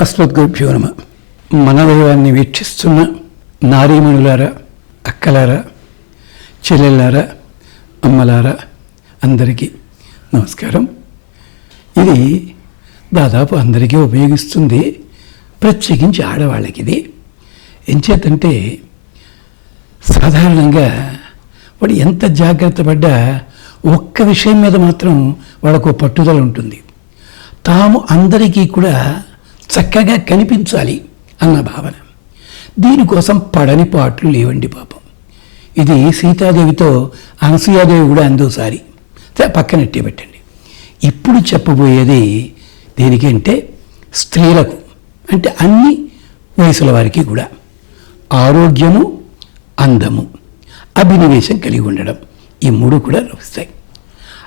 అస్మద్గురుభ్యో నమ. మన దైవాన్ని వీక్షిస్తున్న నారీమణులారా అక్కలారా చెల్లెళ్ళారా అమ్మలారా అందరికీ నమస్కారం. ఇది దాదాపు అందరికీ ఉపయోగిస్తుంది ప్రత్యేకించి ఆడవాళ్ళకి ఇది ఎంచేతంటే సాధారణంగా వాడు ఎంత జాగ్రత్త పడ్డా ఒక్క విషయం మీద మాత్రం వాళ్ళకు పట్టుదల ఉంటుంది. తాము అందరికీ కూడా చక్కగా కనిపించాలి అన్న భావన. దీనికోసం పడని పాటలు లేవండి పాపం. ఇది సీతాదేవితో అనసూయాదేవి కూడా అందోసారి పక్కనట్టే పెట్టండి. ఇప్పుడు చెప్పబోయేది దేనికంటే స్త్రీలకు అంటే అన్ని వయసుల వారికి కూడా. ఆరోగ్యము అందము అభినవేశం కలిగి ఉండడం. ఈ మూడు కూడా లభిస్తాయి.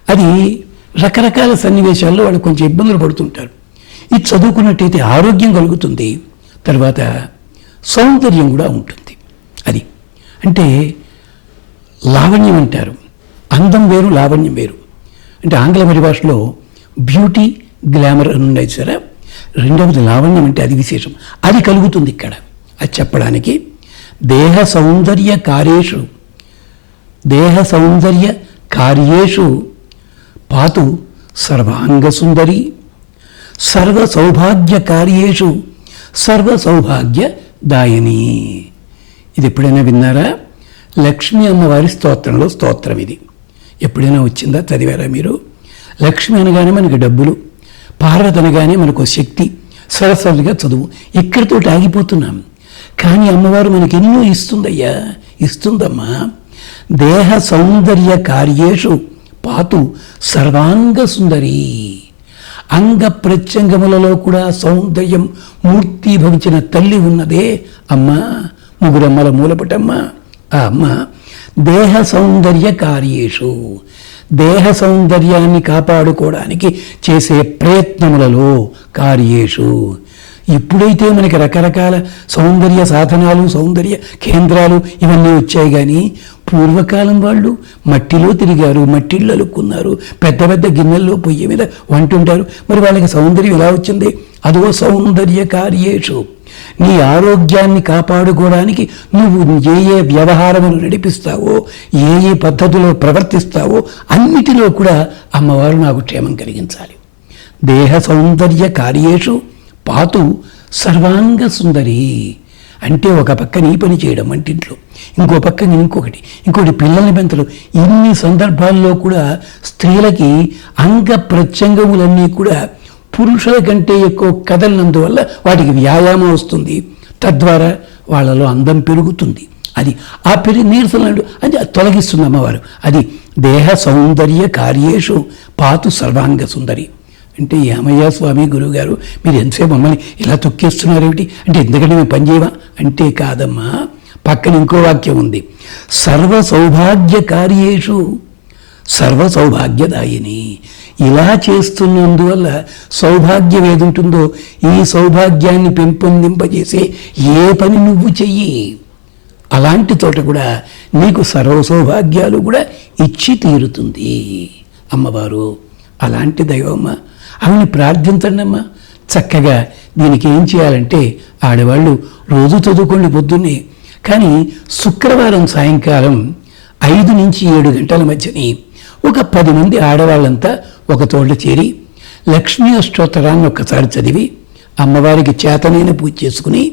అది రకరకాల సన్నివేశాల్లో వాళ్ళు కొంచెం ఇబ్బందులు పడుతుంటారు. ఇది చదువుకున్నట్టయితే ఆరోగ్యం కలుగుతుంది. తర్వాత సౌందర్యం కూడా ఉంటుంది. అది అంటే లావణ్యం అంటారు. అందం వేరు లావణ్యం వేరు. అంటే ఆంగ్ల పరిభాషలో బ్యూటీ గ్లామర్ అని ఉన్నాయి సరే రెండవది లావణ్యం అంటే అది విశేషం. అది కలుగుతుంది ఇక్కడ. అది చెప్పడానికి దేహ సౌందర్య కార్యేషు. దేహ సౌందర్య కార్యేషు. పాతు సర్వాంగ సుందరి. సర్వ సౌభాగ్య కార్యేషు సర్వ సౌభాగ్య దాయని ఇది ఎప్పుడైనా విన్నారా? లక్ష్మీ అమ్మవారి స్తోత్రంలో స్తోత్రం ఇది. ఎప్పుడైనా వచ్చిందా? చదివారా మీరు? లక్ష్మి అనగానే మనకి డబ్బులు పార్వతి అనగానే మనకు శక్తి సరస్వతిగా చదువు. ఇక్కడితో ఆగిపోతున్నాం. కానీ అమ్మవారు మనకి ఎన్నో ఇస్తుందయ్యా. ఇస్తుందమ్మా. దేహ సౌందర్య కార్యేషు పాతు సర్వాంగ సుందరి. అంగ ప్రత్యంగములలో కూడా సౌందర్యం మూర్తి భవించిన తల్లి ఉన్నదే. అమ్మ ముగ్గురమ్మల మూలపటమ్మ. ఆ అమ్మ దేహ సౌందర్య కార్యేషు దేహ సౌందర్యాన్ని కాపాడుకోవడానికి చేసే ప్రయత్నములలో కార్యేషు. ఇప్పుడైతే మనకి రకరకాల సౌందర్య సాధనాలు సౌందర్య కేంద్రాలు ఇవన్నీ వచ్చాయి కానీ పూర్వకాలం వాళ్ళు మట్టిలో తిరిగారు మట్టిళ్ళు అలుక్కున్నారు పెద్ద పెద్ద గిన్నెల్లో పొయ్యి మీద వంటుంటారు. మరి వాళ్ళకి సౌందర్యం ఎలా వచ్చింది? అదో సౌందర్య కార్యేషు. నీ ఆరోగ్యాన్ని కాపాడుకోవడానికి నువ్వు ఏ ఏ వ్యవహారములు నడిపిస్తావో ఏ ఏ పద్ధతిలో ప్రవర్తిస్తావో అన్నిటిలో కూడా అమ్మవారు నాకు క్షేమం కలిగించాలి. దేహ సౌందర్య కార్యేషు పాతు సర్వాంగ సుందరి. అంటే ఒక పక్క నీ పని చేయడం వంటింట్లో ఇంకో పక్క ఇంకొకటి. ఇంకోటి పిల్లల్ని పెంతలు ఇన్ని సందర్భాల్లో కూడా స్త్రీలకి అంగ ప్రత్యంగములన్నీ కూడా పురుషుల కంటే ఎక్కువ కదలినందువల్ల వాటికి వ్యాయామం వస్తుంది. తద్వారా వాళ్ళలో అందం పెరుగుతుంది. అది ఆ పెరిగి నీరసలు అది తొలగిస్తుంది అమ్మవారు. అది దేహ సౌందర్య కార్యేషు పాతు సర్వాంగ సుందరి. అంటే ఏమయ్యా స్వామి గురువుగారు మీరు ఎంతసేపు మమ్మల్ని ఇలా తొక్కేస్తున్నారేమిటి అంటే ఎందుకంటే మేము పనిచేయవా అంటే కాదమ్మా పక్కన ఇంకో వాక్యం ఉంది. సర్వ సౌభాగ్య కార్యేషు సర్వ సౌభాగ్యదాయిని. ఇలా చేస్తున్నందువల్ల సౌభాగ్యం ఏదుంటుందో ఈ సౌభాగ్యాన్ని పెంపొందింపజేసే ఏ పని నువ్వు చెయ్యి. అలాంటి చోట కూడా నీకు సర్వ సౌభాగ్యాలు కూడా ఇచ్చి తీరుతుంది అమ్మవారు. అలాంటి దైవమ్మ ఆమెను ప్రార్థించండి అమ్మా చక్కగా దీనికి ఏం చేయాలంటే ఆడవాళ్ళు రోజు చదువుకోండి పొద్దున్నే. కానీ శుక్రవారం సాయంకాలం ఐదు నుంచి ఏడు గంటల మధ్యని ఒక పది మంది ఆడవాళ్ళంతా ఒక తోట చేరి లక్ష్మీ అష్టోత్తరాన్ని ఒక్కసారి చదివి అమ్మవారికి చేతనైన పూజ చేసుకుని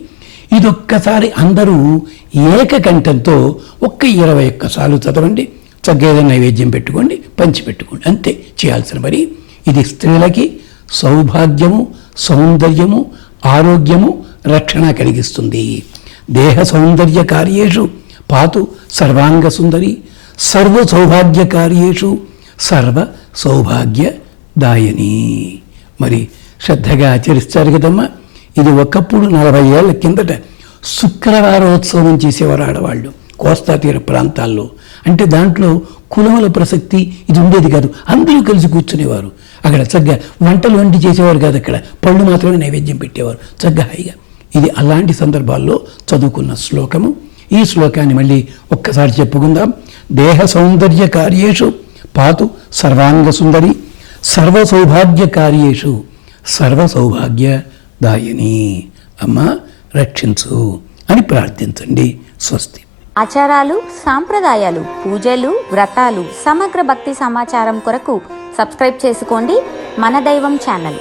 ఇదొక్కసారి అందరూ ఏకకంఠంతో ఒక్క ఇరవై ఒక్కసార్లు చదవండి. చక్కగా నైవేద్యం పెట్టుకోండి పంచి పెట్టుకోండి. అంతే చేయాల్సిన మరి ఇది స్త్రీలకి సౌభాగ్యము సౌందర్యము ఆరోగ్యము రక్షణ కలిగిస్తుంది. దేహ సౌందర్య కార్యేషు పాతు సర్వాంగ సుందరి సర్వ సౌభాగ్య కార్యేషు సర్వ సౌభాగ్య దాయని. మరి శ్రద్ధగా ఆచరిస్తారు కదమ్మా ఇది ఒకప్పుడు నలభై ఏళ్ళ కిందట శుక్రవారోత్సవం చేసేవారు ఆడవాళ్ళు కోస్తా తీర ప్రాంతాల్లో. అంటే దాంట్లో కులముల ప్రసక్తి ఇది ఉండేది కాదు. అందరూ కలిసి కూర్చునేవారు. అక్కడ చక్కగా వంటలు వంటి చేసేవారు కాదు అక్కడ. పళ్ళు మాత్రమే నైవేద్యం పెట్టేవారు. చక్కగా హాయిగా. ఇది అలాంటి సందర్భాల్లో చదువుకున్న శ్లోకము. ఈ శ్లోకాన్ని మళ్ళీ ఒక్కసారి చెప్పుకుందాం. దేహ సౌందర్య కార్యేషు పాతు సర్వాంగ సుందరి. సర్వ సౌభాగ్య కార్యేషు సర్వ సౌభాగ్య దాయని. అమ్మ రక్షించు అని ప్రార్థించండి. స్వస్తి. ఆచారాలు సాంప్రదాయాలు పూజలు వ్రతాలు సమగ్ర భక్తి సమాచారం కొరకు సబ్స్క్రైబ్ చేసుకోండి మన దైవం ఛానల్.